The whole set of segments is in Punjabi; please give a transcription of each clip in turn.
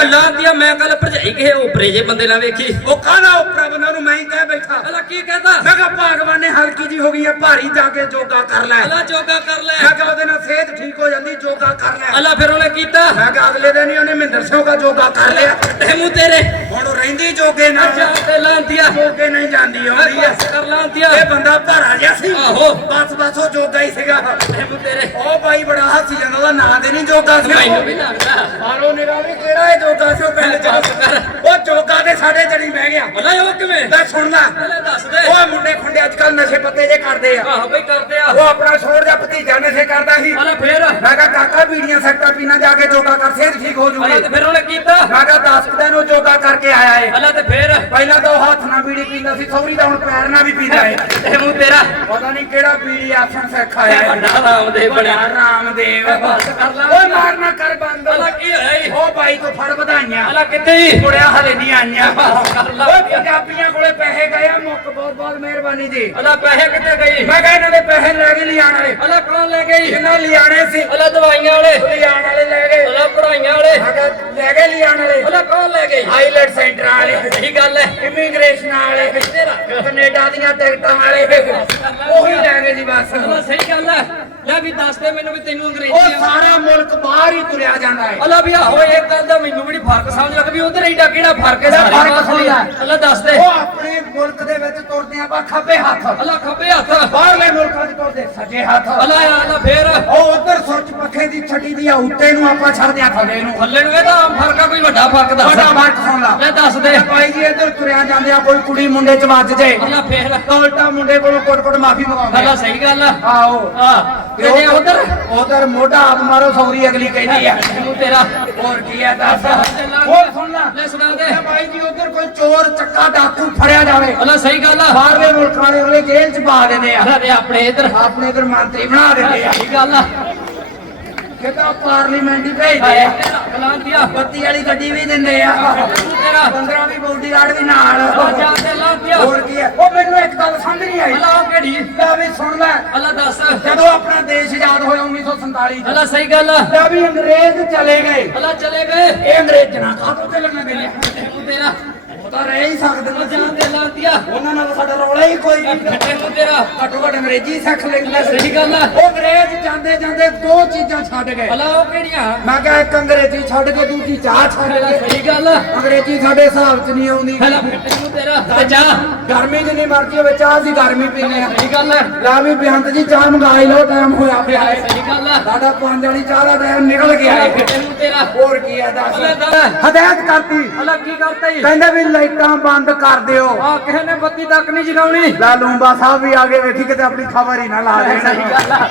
ਉਹ ਲਾਂਤੀਆ ਮੈਂ ਕੱਲ ਭਰਜਾਈ ਕਿਸੇ ਉਪਰੇ ਜੇ ਬੰਦੇ ਨਾਲ ਵੇਖੀ। ਉਹ ਕਾਹਦਾ ਉਪਰਾ ਬੰਦਾ? ਨੂੰ ਮੈਂ ਹੀ ਕਹਿ ਬੈਠਾ। ਅਲਾ ਕੀ ਕਹਤਾ ਮੈਂ ਕਿਹਾ ਭਾਗਵਾਨ ਨੇ ਹਲਕੀ ਜੀ ਹੋ ਗਈ ਹੈ ਭਾਰੀ ਜਾ ਕੇ ਜੋਗਾ ਕਰ ਲੈ। ਅਲਾ ਜੋਗਾ ਕਰ ਲੈ। ਮੈਂ ਕਿਹਾ ਉਹਦੇ ਨਾਲ ਸਿਹਤ ਠੀਕ ਹੋ ਜਾਂਦੀ ਜੋਗਾ ਕਰ ਲੈ। ਅਲਾ ਫਿਰ ਉਹਨੇ ਕੀਤਾ। ਮੈਂ ਕਿਹਾ ਅਗਲੇ ਦਿਨ ਹੀ ਉਹਨੇ ਮਹਿੰਦਰ ਸਿੰਘ ਦਾ ਜੋਗਾ ਕਰ ਲਿਆ। ਤੇ ਮੂੰ ਤੇਰੇ। ਹੁਣ ਰਹਿੰਦੀ ਜੋਗੇ ਨਾਲ। ਜਾ ਤੇ ਲਾਂਤੀਆ ਜੋਗੇ ਨਹੀਂ ਜਾਂਦੀ ਆਉਂਦੀ ਬਸ ਕਰ ਲਾਂਤੀਆ ਇਹ ਬੰਦਾ ਭਾਰਾ ਜਿਹਾ ਸੀ। ਆਹੋ। ਬਸ ਬਸ ਉਹ ਜੋਗਾ ਹੀ ਸੀਗਾ। ਤੇ ਮੂੰ ਤੇਰੇ। ਉਹ ਬਾਈ ਬੜਾ ਹੱਸੀ ਜਾਂਦਾ ਉਹਦਾ ਨਾਂ ਦੇ ਨਹੀਂ ਜੋਗਾ ਸੀ। ਮੈਨੂੰ ਵੀ ਲੱਗਦਾ। ਨਿਗਾਹ ਵੀ ਕਿਹੜਾ ਇਹ ਜੋਗਾ ਸੀ ਪਿੰਡ ਚ ਉਹ ਜੋਗਾ ਤੇ ਸਾਡੇ ਜੜੀ ਬਹਿ ਗਿਆ। ਅਲਾ ਉਹ ਕਿਵੇਂ? ਲੈ ਸੁਣ ਲੈ। ਪਹਿਲੇ ਦੱਸ ਦੇ। ਉਹ ਮੁੰਡੇ ਖੁੰਡੇ ਅੱਜ ਕੱਲ ਨਸ਼ੇ ਪੱਤੇ ਜੇ ਕਰਦੇ ਆ। ਆਹ ਬਈ ਕਰਦੇ ਆ। ਉਹ ਆਪਣਾ ਛੋੜ ਦਾ ਭਤੀਜਾ ਨਸ਼ੇ ਕਰਦਾ ਸੀ। ਅਲਾ ਫੇਰ। ਮੈਂ ਕਿਹਾ ਕਾਕਾ ਬੀੜੀਆਂ ਸੈਕਟਾ ਪੀਣਾ ਜਾ ਕੇ ਜੋਗਾ ਕਰ ਸਿਹਤ ਠੀਕ ਹੋ ਜੂਗੀ। ਤੇ ਫਿਰ ਉਹਨੇ ਕੀਤਾ। ਮੈਂ ਕਿਹਾ 10 ਦਿਨ ਉਹ ਜੋਗਾ ਕਰਕੇ ਆਇਆ ਏ। ਅਲਾ ਤੇ ਫੇਰ। ਪਹਿਲਾਂ ਤਾਂ ਉਹ ਹੱਥ ਨਾਲ ਬੀੜੀ ਪੀਂਦਾ ਸੀ ਸੌਰੀ ਦਾ ਹੁਣ ਪੈਰ ਨਾਲ ਵੀ ਪੀਂਦਾ ਏ। ਤੇ ਮੂੰ ਤੇਰਾ। ਪਤਾ ਨਹੀਂ ਕਿਹੜਾ ਬੀੜੀ ਆਸਣ ਸਿੱਖ ਆਇਆ ਵੱਡਾ ਰਾਮਦੇਵ ਬਣਿਆ। ਰਾਮਦੇਵ। ਬਸ ਕਰ ਲਾ। ਓਏ ਮਾਰਨਾ ਕਰ ਬੰਦ। ਅਲਾ ਕੀ ਹੋਇਆ? ਉਹ ਬਾਈ ਤੋਂ ਫੜ ਵਧਾਈਆਂ। ਅਲਾ ਕਿੱਥੇ ਈ? ਕੁੜਿਆ ਹਲੇ ਨਹੀਂ ਆਈਆਂ। ਬਸ ਕਰ ਲਾ। ਓਏ ਪੰਜਾਬੀਆਂ ਕੋਲੇ ਪੈਸੇ ਗਏ ਆ ਮੁੱਕ ਬਹੁਤ ਬਹੁਤ ਮਿਹਰਬਾਨੀ ਜੀ। ਅਲਾ ਪੈਸੇ ਕਿੱਥੇ ਗਈ ਮੈਂ ਕਿਹਾ ਇਹਨਾਂ ਦੇ ਪੈਸੇ ਲੈ ਕੇ ਲਿਆਣ ਵਾਲੇ। ਅਲਾ ਕੌਣ ਲੈ ਗਈ ਇਹਨਾਂ ਲਿਆਣੇ ਸੀ। ਅਲਾ ਦਵਾਈਆਂ ਵਾਲੇ। ਲਿਆਣ ਵਾਲੇ ਲੈ ਗਏ। ਅਲਾ ਪੜਾਈਆਂ ਵਾਲੇ। ਲੈ ਕੇ ਲਿਆਣ ਵਾਲੇ। ਅਲਾ ਕੌਣ ਲੈ ਗਈ ਹਾਈਲਾਈਟ ਸੈਂਟਰ ਵਾਲੇ। ਸਹੀ ਗੱਲ ਹੈ। ਇਮੀਗ੍ਰੇਸ਼ਨ ਵਾਲੇ। ਕੈਨੇਡਾ ਦੀਆਂ ਟਿਕਟਾਂ ਵਾਲੇ। ਉਹੀ ਲੈ ਗਏ ਜੀ ਬਸ। ਸਹੀ ਗੱਲ ਹੈ। ਲੈ ਵੀ ਦੱਸ ਦੇ ਮੈਨੂੰ ਵੀ ਤੈਨੂੰ ਉਹ ਅੰਗਰੇਜ਼ੀ ਆ। ਸਾਰਾ ਮੁਲਕ ਬਾਹਰ ਹੀ ਤੁਰਿਆ ਜਾਂਦਾ ਹੈ। ਅਲਾ ਵੀ ਆਹੋ ਇਹ ਗੱਲ ਦਾ ਮੈਨੂੰ ਵੀ ਨੀ ਫ਼ਰਕ ਸਮਝ ਲੱਗ ਵੀ ਉਧਰ ਏਡਾ ਕਿਹੜਾ ਫ਼ਰਕ ਹੈ ਸਾਰੇ। ਫ਼ਰਕ ਪਾਸੇ ਹੁੰਦਾ। ਅਲਾ ਦੱਸ ਦੇ। ਉਹ ਆਪਣੇ ਮੁਲਕ ਦੇ ਵਿੱਚ ਤੁਰਦੇ ਆਪਾਂ ਖੱਬੇ ਹੱਥ। ਅਲਾ ਖੱਬੇ ਹੱਥ। ਬਾਹਰਲੇ ਮੁਲਕਾਂ 'ਚ ਤੁਰਦੇ ਸੱਜੇ ਹੱਥ। ਯਾਰ ਅਲਾ ਫੇਰ। ਉਹ ਉਧਰ ਸੁਰਜ ਪੱਖੇ ਦੀ ਛੱਡੀ ਦੀ ਆ ਉੱਤੇ ਨੂੰ ਆਪਾਂ ਛੱਡਦੇ ਆ ਥੱਲੇ ਨੂੰ। ਥੱਲੇ ਨੂੰ ਇਹ ਤਾਂ ਆਮ ਫ਼ਰਕ ਆ ਕੋਈ ਵੱਡਾ ਫ਼ਰਕ ਦੱਸ। ਵੱਡਾ ਫ਼ਰਕ ਸੁਣ ਲਾ। ਲੈ ਦੱਸ ਦੇ। ਭਾਈ ਜੀ ਇੱਧਰ ਤੁਰਿਆ ਜਾਂਦੇ ਆ ਕੋਈ ਕੁੜੀ ਮੁੰਡੇ 'ਚ ਵੱਜ ਜੇ। ਅਲਾ ਫੇਰ। ਉਲਟਾ ਮੁੰਡੇ ਕੋਲੋਂ ਕੁੱਟ-ਕੁੱਟ ਮਾਫੀ ਮੰਗਾਉਂਦੇ ਅਲਾ ਸਹੀ ਗੱਲ ਆ। ਆਓ ਆ ਤੇ ਉਧਰ ਉਧਰ। ਮੋਢਾ ਆਪ ਮਾਰੋ ਸੌਰੀ ਅਗਲੀ ਕਹਿੰਦੀ ਆ। ਤੇਰਾ ਹੋਰ ਕੀ ਆ ਦੱਸ। ਹੋਰ ਸੁਣ ਲੈ। ਲੈ ਸੁਣਾ ਦੇ। ਭਾਈ ਜੀ ਉਧਰ ਕੋਈ ਚੋਰ ਚੱਕਾ ਡਾਕੂ ਫੜਿਆ ਜਾਵੇ। ਅਲਾ ਸਹੀ ਗੱਲ ਆ। ਬਾਹਰਲੇ ਮੁਲਕਾਂ ਵਾਲੇ ਅਗਲੇ ਜੇਲ੍ਹ 'ਚ ਪਾ ਦਿੰਦੇ ਆ। ਆਪਣੇ ਇਧਰ। ਆਪਣੇ ਇਧਰ ਮੰਤਰੀ ਬਣਾ ਦਿੰਦੇ ਆ। ਸਹੀ ਗੱਲ ਆ। ਕਿਤਾ ਪਾਰਲੀਮੈਂਟ ਹੀ ਭੇਜਦੇ ਆ। ਕਲਾਂਤੀਆ ਬੱਤੀ ਵਾਲੀ ਗੱਡੀ ਵੀ ਦਿੰਦੇ ਆ। ਤੇਰਾ। 15 ਦੀ ਬੋਡੀ ਗਾਰਡ ਵੀ ਨਾਲ। ਜਾ ਤੇ ਲਾਂਤੀਆ ਹੋਰ ਕੀ ਹੈ ਉਹ ਮੈਨੂੰ ਇੱਕ ਗੱਲ ਸਮਝ ਨਹੀਂ ਆਈ। ਅਲਾ ਕਿਹੜੀ? ਲੈ ਵੀ ਸੁਣ ਲੈ। ਅਲਾ ਦੱਸ। ਜਦੋਂ ਆਪਣਾ ਦੇਸ਼ ਆਜ਼ਾਦ ਹੋਇਆ 1947 ਚ। ਅਲਾ ਸਹੀ ਗੱਲ ਆ। ਲੈ ਵੀ ਅੰਗਰੇਜ਼ ਚਲੇ ਗਏ। ਅਲਾ ਚਲੇ ਗਏ। ਇਹ ਅੰਗਰੇਜ਼ਾਂ ਕਾਹਤੋਂ ਚੱਲਣਾ ਮਿਲਿਆ ਤੈਨੂੰ ਤੇਰਾ ਤਾਂ ਰਹਿ ਹੀ ਸਕਦੇ ਨੇ। ਜਾਨ ਤੇ ਲਾਂਤੀਆ ਉਹਨਾਂ ਨਾਲ ਸਾਡਾ ਰੌਲਾ ਹੀ ਕੋਈ ਨਹੀਂ। ਤੈਨੂੰ ਤੇਰਾ ਘੱਟੋ ਘੱਟ ਅੰਗਰੇਜ਼ੀ ਸਿੱਖ ਲੈਂਦੇ ਸਹੀ ਗੱਲ ਆ। ਉਹ ਅੰਗਰੇਜ਼ ਜਾਂਦੇ ਜਾਂਦੇ ਦੋ ਚੀਜ਼ਾਂ ਛੱਡ ਗਏ। ਅਲਾ ਉਹ ਕਿਹੜੀਆਂ? ਮੈਂ ਕਿਹਾ ਇੱਕ ਅੰਗਰੇਜ਼ੀ ਛੱਡ ਕੇ ਦੂਜੀ ਚਾਹ ਛੱਡ ਗਏ ਸਹੀ ਗੱਲ ਆ। ਅੰਗਰੇਜ਼ੀ ਸਾਡੇ ਹਿਸਾਬ 'ਚ ਨਹੀਂ ਆਉਂਦੀ। ਅਲਾ ਤੈਨੂੰ ਤੇਰਾ ਤੇ ਜਾ ਗਰਮੀ ਜਿੰਨੀ ਮਰਜ਼ੀ ਹੋਵੇ ਚਾਹ ਦੀ ਗਰਮੀ ਪੀਨੇ ਆ ਸਹੀ ਗੱਲ ਆ। ਵੀ ਬੇਅੰਤ ਜੀ ਚਾਹ ਮੰਗਾਈ ਲੋ ਟਾਈਮ ਹੋਇਆ ਪਿਆ ਹੈ। ਸਹੀ ਗੱਲ ਆ। ਸਾਡਾ ਪੰਜ ਵਾਲੀ ਚਾਹ ਦਾ ਟਾਈਮ ਨਿਕਲ ਗਿਆ ਹੈ। ਤੈਨੂੰ ਤੇਰਾ ਹੋਰ ਕੀ ਹੈ ਅਲਾ ਦੱਸ ਹਦਾਇਤ ਕਰਤੀ। ਅਲਾ ਕੀ ਕਰਤਾ ਈ ਕਹਿੰਦੇ ਵੀ ਲਾਈਟਾਂ ਬੰਦ ਕਰ ਦਿਓ। ਆ ਕਿਸੇ ਨੇ ਬੱਤੀ ਤੱਕ ਨਹੀਂ ਜਗਾਉਣੀ। ਲਾ ਲੂੰਬਾ ਸਾਹਿਬ ਵੀ ਆਗੇ ਵੇਖੀ ਕਿਤੇ ਆਪਣੀ ਖਬਰ ਹੀ ਨਾ ਲਾ ਦੇ ਸਹੀ ਗੱਲ ਆ।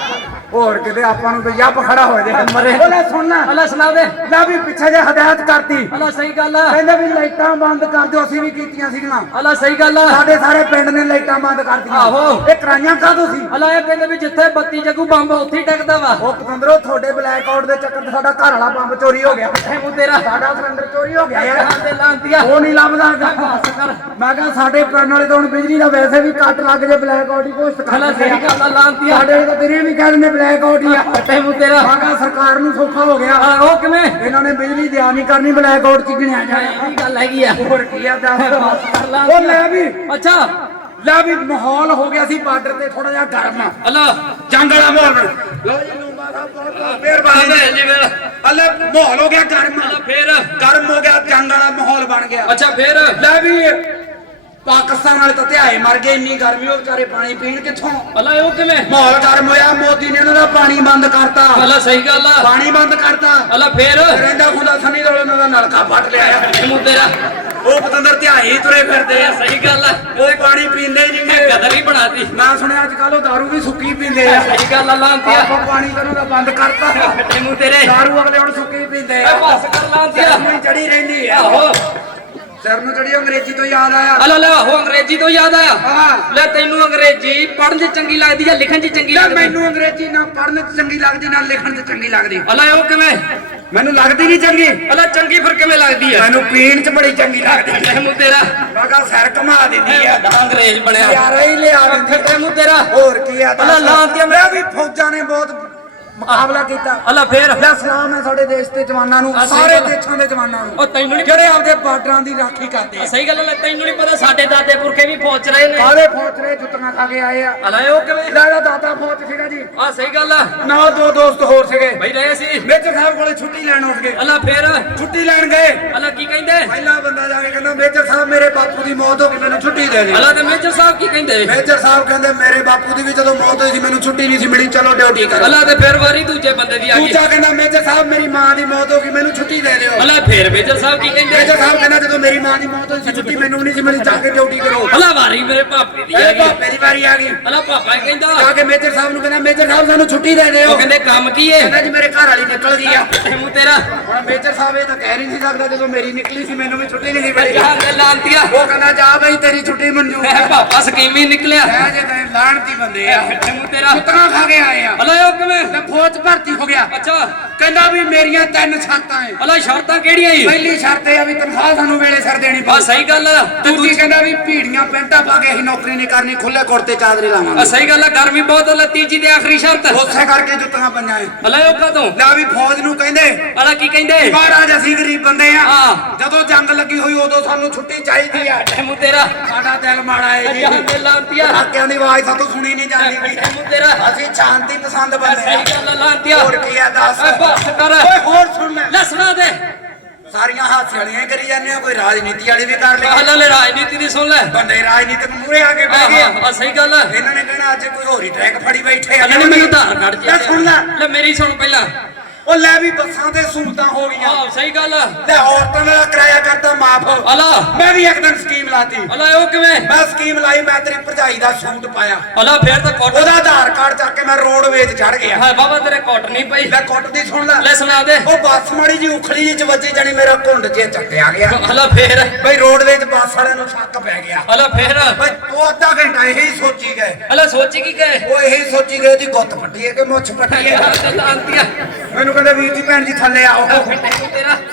ਹੋਰ ਕਿਤੇ ਆਪਾਂ ਨੂੰ ਤੇ ਯੱਬ ਖੜਾ ਹੋ ਜਾਏ। ਮਰੇ। ਉਹਨੇ ਸੁਣਨਾ ਅਲਾ ਸੁਣਾ ਦੇ। ਲਾ ਵੀ ਪਿੱਛੇ ਜੇ ਹਦਾਇਤ ਕਰਤੀ। ਅਲਾ ਸਹੀ ਗੱਲ ਆ। ਕਹਿੰਦੇ ਵੀ ਲਾਈਟਾਂ ਬੰਦ ਕਰ ਦਿਓ ਅਸੀਂ ਵੀ ਕੀਤੀਆਂ ਸੀਗੀਆਂ। ਅਲਾ ਸਹੀ ਗੱਲ ਆ। ਸਾਡੇ ਸਾਰੇ ਪਿੰਡ ਨੇ ਲਾਈਟਾਂ ਬੰਦ ਕਰਤੀਆਂ। ਆਹੋ। ਇਹ ਕਰਾਈਆਂ ਕਾਹਦੋਂ ਸੀ? ਅਲਾ ਇਹ ਕਹਿੰਦੇ ਵੀ ਜਿੱਥੇ ਬੱਤੀ ਜਗੂ ਬੰਬ ਉੱਥੇ ਹੀ ਟਿਕਦਾ ਵਾ। ਉਹ ਪਤੰਦਰੋ ਤੁਹਾਡੇ ਬਲੈਕ ਆਊਟ ਦੇ ਚੱਕਰ 'ਚ ਸਾਡਾ ਘਰ ਵਾਲਾ ਬੰਬ ਚੋਰੀ ਹੋ ਗਿਆ। ਤੈਨੂੰ ਤੇਰਾ। ਸਾਡਾ ਸਿਲੰਡਰ ਚੋਰੀ ਹੋ ਗਿਆ ਯਾਰ। ਤੇ ਲਾਂਤੀਆ। ਉਹ ਨਹੀਂ ਲੱਭਦਾ। ਗਾ। ਬਸ ਕਰ। ਮੈਂ ਕਿਹਾ ਸਾਡੇ ਪਿੰਡ ਵਾਲੇ ਤਾਂ ਹੁਣ ਬਿਜਲੀ ਦਾ ਵੈਸੇ ਵੀ ਕੱਟ ਲੱਗ ਜੇ ਬਲੈਕ ਆਊਟ ਹੀ ਘੋਸ਼ਿਤ ਕਰ ਦਿੰਦੇ ਸਹੀ ਆ ਗੱਲ ਆ। ਲਾਂਤੀਆ ਸਾਡੇ ਤਾਂ ਤੇਰੇ ਵੀ ਕਹਿ ਦਿੰਦੇ ਬਲੈਕ ਆਊਟ ਹੀ ਆ। ਤੈਨੂੰ ਤੇਰਾ ਮੈਂ ਕਿਹਾ ਸਰਕਾਰ ਨੂੰ ਸੌਖਾ ਹੋ ਗਿਆ। ਆ ਉਹ ਕਿਵੇਂ? ਇਹਨਾਂ ਨੇ ਬਿਜਲੀ ਦਿਆ ਨਹੀਂ ਕਰਨੀ ਬਲੈਕ ਆਊਟ ਚ ਗਿਣਿਆ ਜਾਣਾ। ਇਹ ਗੱਲ ਹੈਗੀ ਆ। ਹੋਰ ਕੀ ਆ ਦੱਸ ਕਰ। ਲਾ। ਉਹ ਲੈ ਵੀ। ਅੱਛਾ। ਲੈ ਵੀ ਮਾਹੌਲ ਹੋ ਗਿਆ ਸੀ ਬਾਰਡਰ ਤੇ ਥੋੜਾ ਜਿਹਾ ਗਰਮ। ਅਲਾ ਜੰਗ ਵਾਲਾ ਮਾਹੌਲ ਲੋ ਜੀ ਮਿਹਰਬਾਨੀ। ਫਿਰ। ਅੱਲੇ ਮਾਹੌਲ ਹੋ ਗਿਆ ਗਰਮ। ਅਲਾ ਫੇਰ। ਗਰਮ ਹੋ ਗਿਆ ਜੰਗ ਵਾਲਾ ਮਾਹੌਲ ਬਣ ਗਿਆ। ਅੱਛਾ ਫੇਰ? ਲੈ ਵੀ। ਪਾਕਿਸਤਾਨ ਵਾਲੇ ਤਾਂ ਧਿਆਏ ਮਰ ਗਏ ਇੰਨੀ ਗਰਮੀ ਉਹ ਵਿਚਾਰੇ ਪਾਣੀ ਪੀਣ ਕਿੱਥੋਂ? ਅਲਾ ਉਹ ਕਿਵੇਂ? ਮਾਹੌਲ ਗਰਮ ਹੋਇਆ ਮੋਦੀ ਨੇ ਉਹਨਾਂ ਦਾ ਪਾਣੀ ਬੰਦ ਕਰਤਾ। ਅਲਾ ਸਹੀ ਗੱਲ ਆ। ਪਾਣੀ ਬੰਦ ਕਰਤਾ। ਅਲਾ ਫੇਰ? ਰਹਿੰਦਾ ਖੁਦਾ ਸੰਨੀ ਦੌੜ ਉਹਨਾਂ ਦਾ ਨਲਕਾ ਫਟ ਲਿਆ। ਤੈਨੂੰ ਤੇਰਾ ਉਹ ਪਤੰਦਰ ਧਿਆਈ ਤੁਰੇ ਫਿਰਦੇ ਆ। ਸਹੀ ਗੱਲ ਆ। ਕੋਈ ਪਾਣੀ ਪੀਂਦੇ ਹੀ ਇਹ ਨਹੀਂਗੇ ਕਦਰ ਹੀ ਬਣਾਤੀ। ਮੈਂ ਸੁਣਿਆ ਅੱਜ ਕੱਲ ਉਹ ਦਾਰੂ ਵੀ ਸੁੱਕੀ ਪੀਂਦੇ ਆ। ਸਹੀ ਗੱਲ ਆ ਲਾਂਤੀਆ। ਆਪਾਂ ਪਾਣੀ ਤਾਂ ਉਹਨਾਂ ਦਾ ਬੰਦ ਕਰਤਾ। ਤੈਨੂੰ ਤੇਰੇ ਦਾਰੂ ਅਗਲੇ ਹੁਣ ਸੁੱਕੀ ਪੀਂਦੇ ਇਹ ਆ ਬਸ ਕਰ ਲਾਂਤੀਆ। ਚੜੀ ਰਹਿੰਦੀ ਆ। ਆਹੋ। ਸਿਰ ਨੂੰ ਚੜੀ ਅੰਗਰੇਜ਼ੀ ਤੋਂ ਯਾਦ ਆਇਆ। ਅਲਾ ਲੈ ਆਹੋ ਅੰਗਰੇਜ਼ੀ ਤੋਂ ਯਾਦ ਆਇਆ। ਹਾਂ। ਲੈ ਤੈਨੂੰ ਅੰਗਰੇਜ਼ੀ ਪੜ੍ਹਨ 'ਚ ਚੰਗੀ ਲੱਗਦੀ ਜਾਂ ਲਿਖਣ 'ਚ ਚੰਗੀ ਲੈ ਲੱਗਦੀ? ਮੈਨੂੰ ਅੰਗਰੇਜ਼ੀ ਨਾ ਪੜ੍ਹਨ ਚ ਚੰਗੀ ਲੱਗਦੀ ਨਾ ਲਿਖਣ ਚ ਚੰਗੀ ਲੱਗਦੀ। ਅਲਾ ਉਹ ਕਿਵੇਂ? ਮੈਨੂੰ ਲੱਗਦੀ ਨਹੀਂ ਚੰਗੀ। ਅਲਾ ਚੰਗੀ ਫਿਰ ਕਿਵੇਂ ਲੱਗਦੀ ਆ? ਮੈਨੂੰ ਪੀਣ ਚ ਬੜੀ ਚੰਗੀ ਲੱਗਦੀ ਤੈਨੂੰ ਤੇਰਾ ਕਿਹਾ ਸਿਰ ਘੁਮਾ ਦਿੰਦੀ ਆ। ਵੱਡਾ ਅੰਗਰੇਜ਼ ਬਣਿਆ। ਯਾਰਾ ਹੀ ਲਿਆ ਦਿੰਦੀ ਤੈਨੂੰ ਤੇਰਾ ਹੋਰ ਕੀ ਆ ਅਲਾ ਲਾਂ ਤੇ ਮੈਂ ਵੀ ਫੌਜਾਂ ਨੇ ਬਹੁਤ ਮੁਕਾਬਲਾ ਕੀਤਾ। ਅੱਲਾ ਫੇਰ। ਲੈ ਸਲਾਮ ਹੈ ਸਾਡੇ ਦੇਸ਼ ਦੇ ਜਵਾਨਾਂ ਨੂੰ ਸਾਰੇ। ਦੇਸ਼ਾਂ ਦੇ ਜਵਾਨਾਂ ਨੂੰ। ਉਹ ਤੈਨੂੰ ਨਹੀਂ ਜਿਹੜੇ ਆਪਦੇ ਬਾਰਡਰਾਂ ਦੀ ਰਾਖੀ ਕਰਦੇ ਆ। ਸਹੀ ਗੱਲ ਹੈ ਤੈਨੂੰ ਨਹੀਂ ਪਤਾ ਸਾਡੇ ਦਾਦੇ ਪੁਰਖੇ ਵੀ ਫੌਜ ਚ ਰਹੇ ਨੇ। ਕਾਲੇ ਫੌਜ ਰਹੇ ਜੁੱਤੀਆਂ ਖਾ ਕੇ ਆਏ ਆ। ਅੱਲਾ ਉਹ ਕਿਵੇਂ? ਲੈ ਇਹਦਾ ਦਾਦਾ ਫੌਜ ਸੀਗਾ ਜੀ। ਆ ਸਹੀ ਗੱਲ ਆ ਨਾਲ ਦੋ ਦੋਸਤ ਹੋਰ ਸੀਗੇ। ਬਈ ਰਹੇ ਸੀ। ਮੇਜਰ ਸਾਹਿਬ ਕੋਲੇ ਛੁੱਟੀ ਲੈਣ ਉੱਠ ਗਏ। ਅੱਲਾ ਫੇਰ। ਛੁੱਟੀ ਲੈਣ ਗਏ। ਅੱਲਾ ਕੀ ਕਹਿੰਦੇ? ਪਹਿਲਾ ਬੰਦਾ ਜਾ ਕੇ ਕਹਿੰਦਾ ਮੇਜਰ ਸਾਹਿਬ ਮੇਰੇ ਬਾਪੂ ਦੀ ਮੌਤ ਹੋ ਗਈ ਮੈਨੂੰ ਛੁੱਟੀ ਦੇ ਦਿਓ। ਅੱਲਾ ਤੇ ਮੇਜਰ ਸਾਹਿਬ ਕੀ ਕਹਿੰਦੇ? ਮੇਜਰ ਸਾਹਿਬ ਕਹਿੰਦੇ ਮੇਰੇ ਬਾਪੂ ਦੀ ਵੀ ਜਦੋਂ ਮੌਤ ਹੋਈ ਸੀ ਮੈਨੂੰ ਛੁੱਟੀ ਨਹੀਂ ਸੀ ਮਿਲੀ ਚਲੋ ਡਿਊਟੀ ਕਰੋ। ਅੱਲਾ ਤੇ ਫੇਰ ਵਾਰੀ ਦੂਜੇ ਬੰਦੇ ਦੀ ਆ ਗਈ। ਦੂਜਾ ਕਹਿੰਦਾ ਮੇਜਰ ਸਾਹਿਬ ਮੇਰੀ ਮਾਂ ਦੀ ਮੌਤ ਹੋ ਗਈ ਮੈਨੂੰ ਛੁੱਟੀ ਦੇ ਦਿਓ। ਅੱਲਾ ਫੇਰ ਮੇਜਰ ਸਾਹਿਬ ਕੀ ਕਹਿੰਦੇ? ਮੇਜਰ ਸਾਹਿਬ ਕਹਿੰਦਾ ਜਦੋਂ ਮੇਰੀ ਮਾਂ ਦੀ ਮੌਤ ਹੋਈ ਸੀ ਛੁੱਟੀ ਮੈਨੂੰ ਨਹੀਂ ਸੀ ਮਿਲੀ ਜਾ ਕੇ ਡਿਊਟੀ ਕਰੋ। ਅੱਲਾ ਵਾਰੀ ਮੇਰੇ ਭਾਪੇ ਦੀ ਆ ਗਈ। ਬਾਪੇ ਦੀ ਵਾਰੀ ਆ ਗਈ। ਅੱਲਾ ਪਾਪਾ ਹੀ ਜਾ ਕਹਿੰਦਾ ਕੇ ਮੇਜਰ ਸਾਹਿਬ ਨੂੰ ਕਹਿੰਦਾ ਮੇਜਰ ਸਾਹਿਬ ਸਾਨੂੰ ਛੁੱਟੀ ਦੇ ਦਿਓ। ਉਹ ਕਹਿੰਦੇ ਕੰਮ ਕੀ ਏ? ਕਹਿੰਦਾ ਜੀ ਮੇਰੇ ਘਰ ਵਾਲੀ ਨਿਕਲ ਗਈ ਆ। ਮੂੰ ਤੇਰਾ। ਹੁਣ ਮੇਜਰ ਸਾਹਿਬ ਇਹ ਤਾਂ ਕਹਿ ਨਹੀਂ ਸੀ ਸਕਦਾ ਜਦੋਂ ਮੇਰੀ ਨਿਕਲੀ ਸੀ ਮੈਨੂੰ ਵੀ ਛੁੱਟੀ ਨਹੀਂ ਸੀ ਮਿਲੀ। ਜਾਨ ਦੇ ਲਾਂਤੀਆ ਉਹ ਕਹਿੰਦਾ ਜਾ ਬਈ ਤੇਰੀ ਛੁੱਟੀ ਮਨਜ਼ੂਰ ਹੈ ਹੈ ਪਾਪਾ ਸਕੀਮੀ ਨਿਕਲਿਆ। ਇਹ ਜੇ ਤਾਂ ਲਾਣਤੀ ਬੰਦੇ ਆ ਮੂੰ ਤੇਰਾ। ਕਿਤਨਾ ਖਾ ਕੇ ਆਏ ਆ। ਅੱਲਾ ਉਹ ਕਿਵੇਂ? ਫੌਜ ਭਰਤੀ ਹੋ ਗਿਆ। ਅੱਛਾ। ਕਹਿੰਦਾ ਵੀ ਮੇਰੀਆਂ ਤਿੰਨ ਸ਼ਰਤਾਂ ਐ। ਅੱਲਾ ਸ਼ਰਤਾਂ ਕਿਹੜੀਆਂ ਈ? ਪਹਿਲੀ ਸ਼ਰਤ ਇਹ ਆ ਵੀ ਤਨਖਾਹ ਸਾਨੂੰ ਵੇਲੇ ਸਿਰ ਦੇਣੀ ਆ ਪਊ ਸਹੀ ਗੱਲ ਆ। ਤੇ ਦੂਜੀ ਕਹਿੰਦਾ ਵੀ ਭੀੜੀਆਂ ਪੈਂਟਾਂ ਪਾ ਕੇ ਅਸੀਂ ਨੌਕਰੀ ਨਹੀਂ ਕਰਨੀ ਖੁੱਲੇ ਕੁੜਤੇ ਚਾਦਰੇ ਆ ਲਾਵਾਂਗੇ ਸਹੀ ਗੱਲ ਆ ਗਰਮੀ ਬਹੁਤ ਆ ਤੀਜੀ ਤੇ ਆਖਰੀ ਸ਼ਰਤ। ਉਸੇ ਕਰਕੇ ਜੁੱਤੀਆਂ ਪੰਜਾਂ ਐ। ਅੱਲਾ ਉਹ ਕਦੋਂ ਲੈ ਵੀ ਫੌਜ ਨੂੰ ਕਹਿੰਦੇ। ਅੱਲਾ ਕੀ ਕਹਿੰਦੇ? ਮਹਾਰਾਜ ਅਸੀਂ ਗਰੀਬ ਬੰਦੇ ਆ। ਜਦੋਂ ਜੰਗ ਲੱਗੀ ਹੋਈ ਉਦੋਂ ਸਾਨੂੰ ਛੁੱਟੀ ਚਾਹੀਦੀ ਆ। ਮੂੰ ਤੇਰਾ। ਸਾਡਾ ਦਿਲ ਮਾੜਾ ਹੈ ਜੀ। ਲਾਂਤੀਆ। ਹਾਕਿਆਂ ਦੀ ਆਵਾਜ਼ ਸਾਤੋਂ ਸੁਣੀ ਨਹੀਂ ਜਾਂਦੀ ਵੀ। ਮੂੰ ਤੇਰਾ। ਅਸੀਂ ਸ਼ਾਂਤੀ ਪਸੰਦ ਬੰਦੇ ਆ। ਗੱਲ ਆ ਲਾਂਤੀਆ ਹੋਰ ਕੀ ਆ ਦੱਸ। ਓਏ ਬਸ ਕਰ। ਓਏ ਹੋਰ ਸੁਣ ਲੈ। ਲੈ ਸੁਣਾ ਦੇ। ਸਾਰੀਆਂ ਹਾਸੇ ਵਾਲੀਆਂ ਹੀ ਕਰੀ ਜਾਂਦੇ ਆ ਕੋਈ ਰਾਜਨੀਤੀ ਵਾਲੀ ਵੀ ਕਰ ਲਈ। ਅੱਲਾ ਲੈ ਰਾਜਨੀਤੀ ਦੀ ਸੁਣ ਲੈ। ਬੰਦੇ ਰਾਜਨੀਤਿਕ ਮੂਰੇ ਆ ਕੇ ਬਹਿ ਆਹ ਗਏ ਆ ਸਹੀ ਗੱਲ ਇਹਨਾਂ ਨੇ ਕਹਿਣਾ ਅੱਜ ਕੋਈ ਹੋਰੀ ਟਰੈਕ ਫੜੀ ਬੈਠੇ ਆ। ਅੱਲਾ ਨੇ ਮੈਨੂੰ ਆਧਾਰ ਕਾਰਡ ਲੈ ਸੁਣ ਲੈ। ਲੈ ਮੇਰੀ ਸੁਣ ਪਹਿਲਾਂ। ਉਹ ਲੈ ਵੀ ਬੱਸਾਂ ਤੇ ਸਹੂਲਤਾਂ ਹੋ ਗਈਆਂ ਆ ਸਹੀ ਗੱਲ ਆ। ਲੈ ਔਰਤਾਂ ਦਾ ਕਿਰਾਇਆ ਕਰਤਾ ਮਾਫ। ਅੱਲਾ। ਮੈਂ ਵੀ ਇੱਕ ਦਿਨ ਸਕੀਮ ਲਾਤੀ। ਅੱਲਾ ਉਹ ਕਿਵੇਂ? ਮੈਂ ਸਕੀਮ ਲਾਈ ਮੈਂ ਤੇਰੀ ਭਰਜਾਈ ਦਾ ਸੂਟ ਪਾਇਆ। ਅੱਲਾ ਫੇਰ ਤਾਂ ਕੋਟ। ਉਹਦਾ ਆਧਾਰ ਕਾਰਡ ਚੱਕ ਕੇ ਮੈਂ ਰੋਡਵੇਜ ਚੜ ਗਿਆ। ਹਾਂ ਬਾਬਾ ਤੇਰੇ ਕੋਟ ਨਹੀਂ ਪਈ। ਲੈ ਕੁੱਟ ਦੀ ਸੁਣ ਲੈ। ਲੈ ਸੁਣਾ ਦੇ। ਉਹ ਬੱਸ ਮਾੜੀ ਜੀ ਉਖਲੀ ਜੀ ਚ ਵੱਜੀ ਜਾਣੀ ਮੇਰਾ ਘੁੰਡ ਜੇ ਚੱਟਿਆ ਗਿਆ। ਅੱਲਾ ਫੇਰ? ਬਈ ਰੋਡਵੇਜ ਬੱਸ ਵਾਲਿਆਂ ਨੂੰ ਸ਼ੱਕ ਪੈ ਗਿਆ। ਅੱਲਾ ਫੇਰ? ਬਈ ਉਹ ਅੱਧਾ ਘੰਟਾ ਇਹੀ ਸੋਚੀ ਗਏ। ਅੱਲਾ ਸੋਚੀ ਕੀ ਕਹੇ ਉਹ ਇਹੀ ਸੋਚੀ ਗਏ ਦੀ ਗੁੱਤ ਪੱਟੀ ਹੈ ਕਿ ਮੁੱਛ ਪੱਟੀ ਹੈ। ਮੈਨੂੰ ਕਹਿੰਦੇ ਵੀਰ ਜੀ ਭੈਣ ਜੀ ਥੱਲੇ ਆਓ।